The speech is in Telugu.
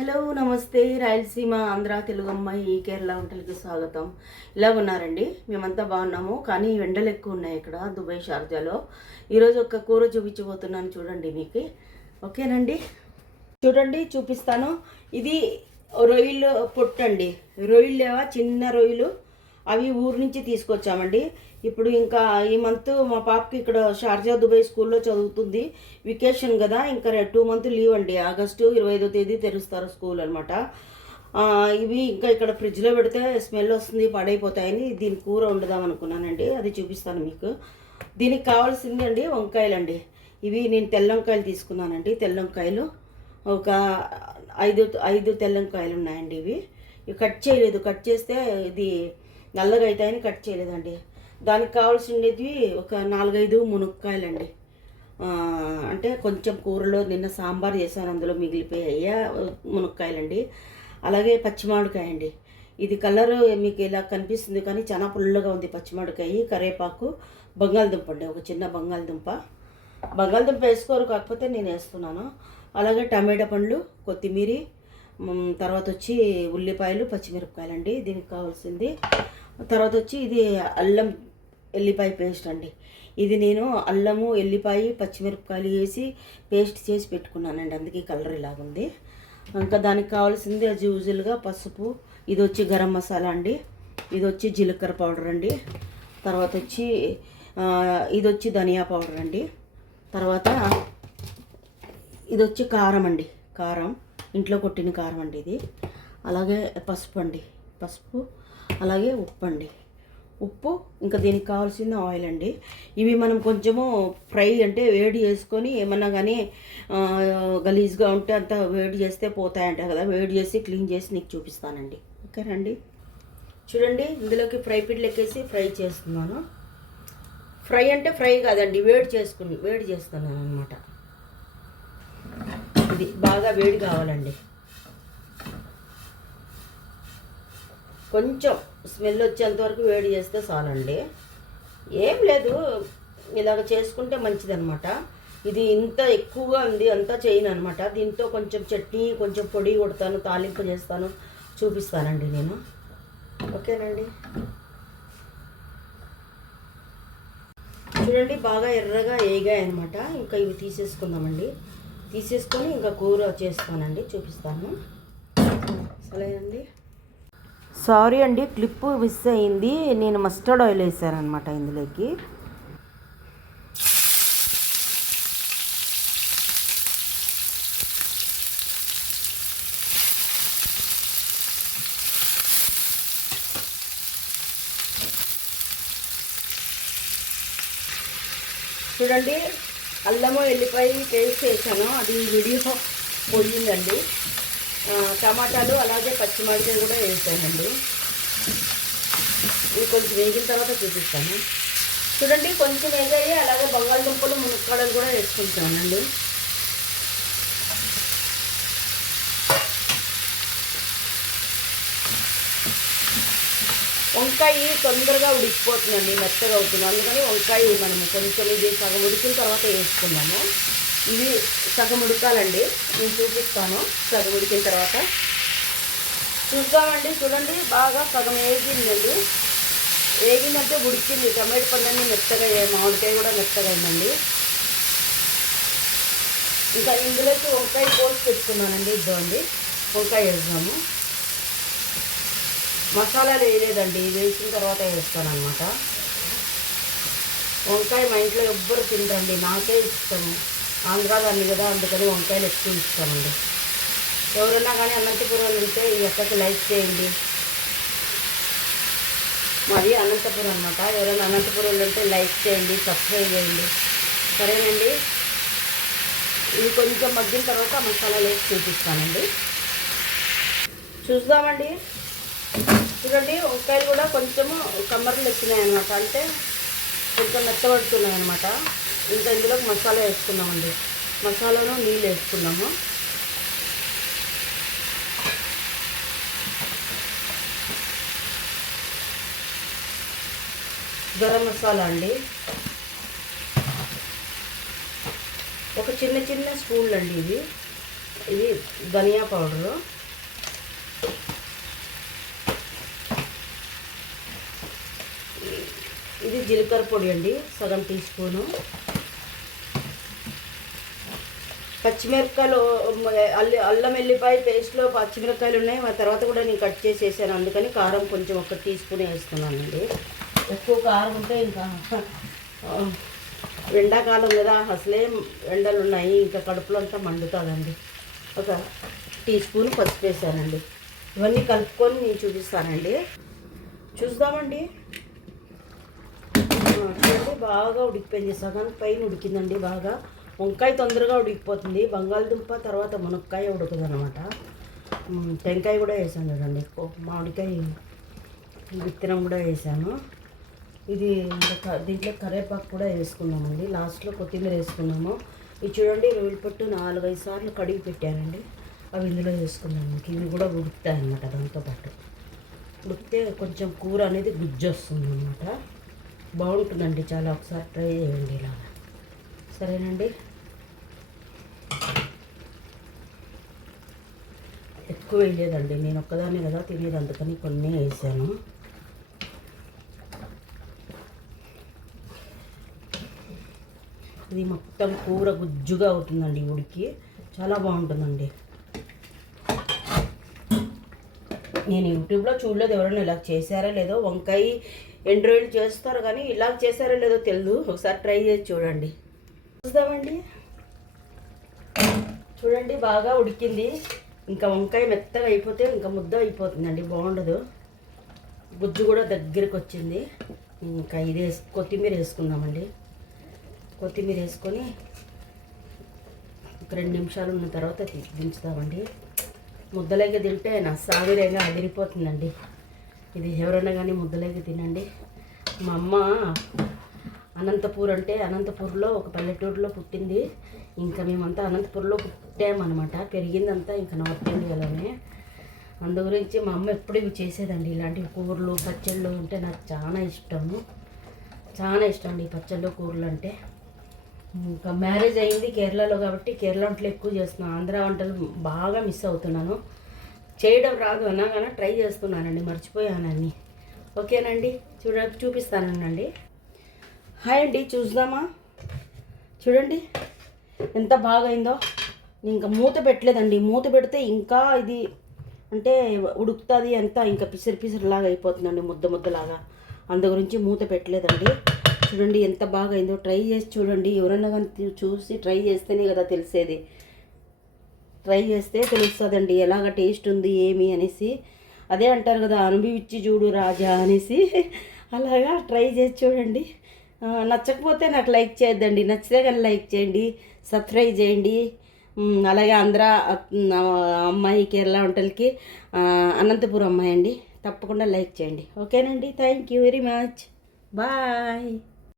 హలో నమస్తే రాయలసీమ ఆంధ్ర తెలుగు అమ్మాయి కేరళ వంటలకి స్వాగతం. ఇలా ఉన్నారండి, మేమంతా బాగున్నాము. కానీ ఎండలు ఎక్కువ ఉన్నాయి ఇక్కడ దుబాయ్ షార్జాలో. ఈరోజు ఒక కూర చూపించబోతున్నాను, చూడండి. మీకు ఓకేనండి? చూడండి, చూపిస్తాను. ఇది రొయ్యలు పొట్టండి. రొయ్యలు లేవా, చిన్న రొయ్యలు, అవి ఊరు నుంచి తీసుకొచ్చామండి. ఇప్పుడు ఇంకా ఈ మంత్ మా పాపకి ఇక్కడ షార్జా దుబాయ్ స్కూల్లో చదువుతుంది. వెకేషన్ కదా, ఇంకా 2 months లీవ్ అండి. ఆగస్టు 25వ తేదీ తెరుస్తారు స్కూల్ అనమాట. ఇవి ఇంకా ఇక్కడ ఫ్రిడ్జ్లో పెడితే స్మెల్ వస్తుంది, పాడైపోతాయని దీని కూర వండుదాం అనుకున్నానండి. అది చూపిస్తాను మీకు. దీనికి కావాల్సింది అండి వంకాయలండి. ఇవి నేను తెల్ల వంకాయలు తీసుకున్నానండి. తెల్ల వంకాయలు ఒక 5 తెల్ల వంకాయలు ఉన్నాయండి. ఇవి కట్ చేయలేదు, కట్ చేస్తే ఇది నల్లగా అవుతాయని కట్ చేయలేదండి. దానికి కావాల్సినవి ఒక 4-5 మునక్కాయలండి. అంటే కొంచెం కూరలో నిన్న సాంబార్ చేశాను, అందులో మిగిలిపోయాయి మునక్కాయలండి. అలాగే పచ్చిమామిడికాయ అండి. ఇది కలర్ మీకు ఇలా కనిపిస్తుంది కానీ చాలా పుల్లగా ఉంది పచ్చిమామిడికాయ. కరివేపాకు, బంగాళదుంప అండి, ఒక చిన్న బంగాళదుంప వేసుకోరు, కాకపోతే నేను వేస్తున్నాను. అలాగే టమాటా పండ్లు, కొత్తిమీర, తర్వాత వచ్చి ఉల్లిపాయలు, పచ్చిమిరపకాయలు అండి దీనికి కావాల్సింది. తర్వాత వచ్చి ఇది అల్లం ఎల్లిపాయ పేస్ట్ అండి. ఇది నేను అల్లము, ఎల్లిపాయ, పచ్చిమిరపకాయలు వేసి పేస్ట్ చేసి పెట్టుకున్నానండి, అందుకే కలర్ ఇలాగుంది. ఇంకా దానికి కావాల్సింది అది యూజువల్గా పసుపు, ఇది వచ్చి గరం మసాలా అండి, ఇది వచ్చి జీలకర్ర పౌడర్ అండి, తర్వాత వచ్చి ఇది వచ్చి ధనియా పౌడర్ అండి, తర్వాత ఇది వచ్చి కారం అండి, కారం ఇంట్లో కొట్టిన కారం అండి ఇది. అలాగే పసుపు, అలాగే ఉప్పు అండి, ఇంకా దీనికి కావాల్సిన ఆయిల్ అండి. ఇవి మనం కొంచెము ఫ్రై అంటే వేడి చేసుకొని, ఏమన్నా కానీ గలీజ్గా ఉంటే అంత వేడి చేస్తే పోతాయంట కదా, వేడి చేసి క్లీన్ చేసి నీకు చూపిస్తానండి. ఓకేనండి? చూడండి, ఇందులోకి ఫ్రై పిడ్ లెక్కేసి ఫ్రై చేస్తున్నాను. ఫ్రై అంటే ఫ్రై కాదండి, వేడి చేస్తున్నాను అనమాట. ఇది బాగా వేడి కావాలండి. కొంచెం స్మెల్ వచ్చేంత వరకు వేడి చేస్తే చాలండి. ఏం లేదు, ఇలాగ చేసుకుంటే మంచిదన్నమాట. ఇది ఇంత ఎక్కువగా ఉంది, అంతా చేయను అనమాట. దీంతో కొంచెం చట్నీ, కొంచెం పొడి కొడతాను, తాలింపు చేస్తాను, చూపిస్తానండి నేను. ఓకేనండి? చూడండి, బాగా ఎర్రగా వేగాయి అనమాట. ఇంకా ఇవి తీసేసుకుందామండి. తీసేసుకొని ఇంకా కూర చేస్తానండి, చూపిస్తాను. సరేనండి. సారీ అండి, క్లిప్ మిస్ అయింది. నేను మస్టర్డ్ ఆయిల్ వేసానమాట ఇందులోకి. చూడండి, అల్లము ఎల్లిపాయ పేస్ట్ వేసాను, అది వీడియో పోయిందండి. టమాటాలు అలాగే పచ్చిమిరపకాయ కూడా వేసానండి. ఇవి కొంచెం వేగిన తర్వాత చూపిస్తాను. చూడండి, కొంచెం వేగాయి. అలాగే బంగాళదుంపలు, మునక్కాడలు కూడా వేసుకుంటానండి. వంకాయ తొందరగా ఉడికిపోతుందండి, మెత్తగా అవుతుంది. అందుకని వంకాయ మనము కొంచెం ఇది సగం ఉడికిన తర్వాత వేసుకున్నాము. ఇవి సగం ఉడకాలండి, నేను చూపిస్తాను. సగం ఉడికిన తర్వాత చూద్దామండి. చూడండి, బాగా సగం వేగిందండి. వేగిందంటే ఉడికింది. టమాటా పండ్లన్నీ మెత్తగా అయ్యాయి, మామిడికాయ కూడా మెత్తగా అయిందండి. ఇంకా ఇందులోకి వంకాయ కోసి పెట్టుకున్నానండి. ఇద్దామండి, వంకాయ వేద్దాము. మసాలాలు వేయలేదండి, వేసిన తర్వాత వేస్తాను అనమాట. వంకాయ మా ఇంట్లో ఎవ్వరు తినరండి, నాకే ఇష్టము. ఆంధ్రా దాన్ని కదా, అందుకని వంకాయలు ఎక్కువ ఇస్తామండి. ఎవరన్నా కానీ అనంతపురం ఉంటే ఈ అక్కకి లైక్ చేయండి. మాది అనంతపురం అనమాట. ఎవరైనా అనంతపురంలో ఉంటే లైక్ చేయండి, సబ్స్క్రైబ్ చేయండి. సరేనండి? ఇది కొంచెం మగ్గిన తర్వాత మసాలాలు వేసి చూపిస్తానండి. చూద్దామండి. చూడండి, వంకాయలు కూడా కొంచెము కమ్మర్లు వచ్చినాయి అనమాట, అంటే కొంచెం మెత్తబడుతున్నాయి అనమాట. ఇంకా ఇందులోకి మసాలా వేసుకున్నామండి. మసాలాను నీళ్ళు వేసుకున్నాము. గరం మసాలా అండి, ఒక చిన్న స్పూన్లు అండి ఇవి. ఇది ధనియా పౌడరు, ఇది జీలకర్ర పొడి అండి సగం టీ స్పూను, పచ్చిమిరపకాయలు అల్లం వెల్లిపాయ పేస్ట్లో పచ్చిమిరపకాయలు ఉన్నాయి, ఆ తర్వాత కూడా నేను కట్ చేసేసాను, అందుకని కారం కొంచెం 1 టీ స్పూన్ వేస్తున్నానండి. ఎక్కువ కారం ఉంటే ఇంకా ఎండాకాలం కదా, అసలే ఎండలు ఉన్నాయి, ఇంకా కడుపులో అంతా మండుతుందండి. 1 టీ స్పూన్ పసుపు వేసానండి. ఇవన్నీ కలుపుకొని నేను చూపిస్తానండి. చూద్దామండి. చూడండి బాగా ఉడికిపోయింది, సగం పైన ఉడికిందండి బాగా. వంకాయ తొందరగా ఉడికిపోతుంది, బంగాళదుంప తర్వాత మునక్కాయ ఉడకదు అనమాట. టెంకాయ కూడా వేసాను చూడండి, మామిడికాయ విత్తనం కూడా వేసాను. ఇది దీంట్లో కరివేపాకు కూడా వేసుకున్నామండి, లాస్ట్లో కొత్తిమీర వేసుకున్నాము. ఇది చూడండి ఉల్లిపట్టు 4-5 సార్లు కడిగి పెట్టానండి, అవి ఇందులో వేసుకున్నాము. ఇవి కూడా ఉడుకుతాయి అన్నమాట, దాంతోపాటు ఉడికితే కొంచెం కూర అనేది గుజ్జు వస్తుంది అన్నమాట, బాగుంటుందండి చాలా. ఒకసారి ట్రై చేయండి ఇలాగా, సరేనండి. ఎక్కువ వేయలేదండి, నేను ఒక్కదాన్నే కదా తినేది, అందుకని కొన్ని వేసాను. ఇది మొత్తం కూర గుజ్జుగా అవుతుందండి ఉడికి, చాలా బాగుంటుందండి. నేను యూట్యూబ్లో చూడలేదు ఎవరైనా ఇలా చేశారో లేదో, వంకాయ ఎండ్రాయిడ్ చేస్తారు కానీ ఇలా చేశారో లేదో తెలియదు, ఒకసారి ట్రై చేసి చూడండి. చూద్దామండి. చూడండి బాగా ఉడికింది, ఇంకా వంకాయ మెత్తగా అయిపోతే ఇంకా ముద్ద అయిపోతుందండి, బాగుండదు. గుజ్జు కూడా దగ్గరికి వచ్చింది. ఇంకా ఇది కొత్తిమీర వేసుకుందామండి. కొత్తిమీర వేసుకొని 2 నిమిషాలు ఉన్న తర్వాత దించుతామండి. ముద్దలేక తింటే నా సావిరేగా అదిరిపోతుందండి. ఇది ఎవరైనా కానీ ముద్దలేక తినండి. మా అమ్మ అనంతపూర్లో ఒక పల్లెటూరులో పుట్టింది. ఇంకా మేమంతా అనంతపూర్లో పుట్టామన్నమాట, పెరిగిందంతా ఇంకా నార్త్ ఇండియాలోనే. అందు గురించి మా అమ్మ ఎప్పుడు ఇవి చేసేదండి, ఇలాంటివి కూరలు పచ్చళ్ళు అంటే నాకు చాలా ఇష్టము, చాలా ఇష్టం అండి పచ్చళ్ళు కూరలు అంటే. ఇంకా మ్యారేజ్ అయింది కేరళలో కాబట్టి కేరళ వంటలు ఎక్కువ చేస్తున్నాను, ఆంధ్ర వంటలు బాగా మిస్ అవుతున్నాను. చేయడం రాదు అన్నా కానీ ట్రై చేస్తున్నానండి, మర్చిపోయానని. ఓకేనండి, చూపిస్తానండి. హాయ్ అండి, చూద్దామా? చూడండి ఎంత బాగా అయిందో. ఇంకా మూత పెట్టలేదండి, మూత పెడితే ఇంకా ఇది అంటే ఉడుకుతుంది అంతా, ఇంకా పిసిరిలాగా అయిపోతుందండి, ముద్దలాగా. అందు గురించి మూత పెట్టలేదండి. చూడండి ఎంత బాగా అయిందో, ట్రై చేసి చూడండి. ఎవరన్నా కానీ చూసి ట్రై చేస్తేనే కదా తెలిసేది, ట్రై చేస్తే తెలుస్తుందండి ఎలాగ టేస్ట్ ఉంది ఏమి అనేసి. అదే అంటారు కదా, అనుభవించి చూడు రాజా అనేసి, అలాగా ట్రై చేసి చూడండి. నచ్చకపోతే నాకు లైక్ చేయొద్దండి, నచ్చితే కానీ లైక్ చేయండి, సబ్స్క్రైబ్ చేయండి. అలాగే ఆంధ్ర అమ్మాయి కేరళ వంటలకి అనంతపురం అమ్మాయి అండి, తప్పకుండా లైక్ చేయండి. ఓకేనండి, thank you very much, bye.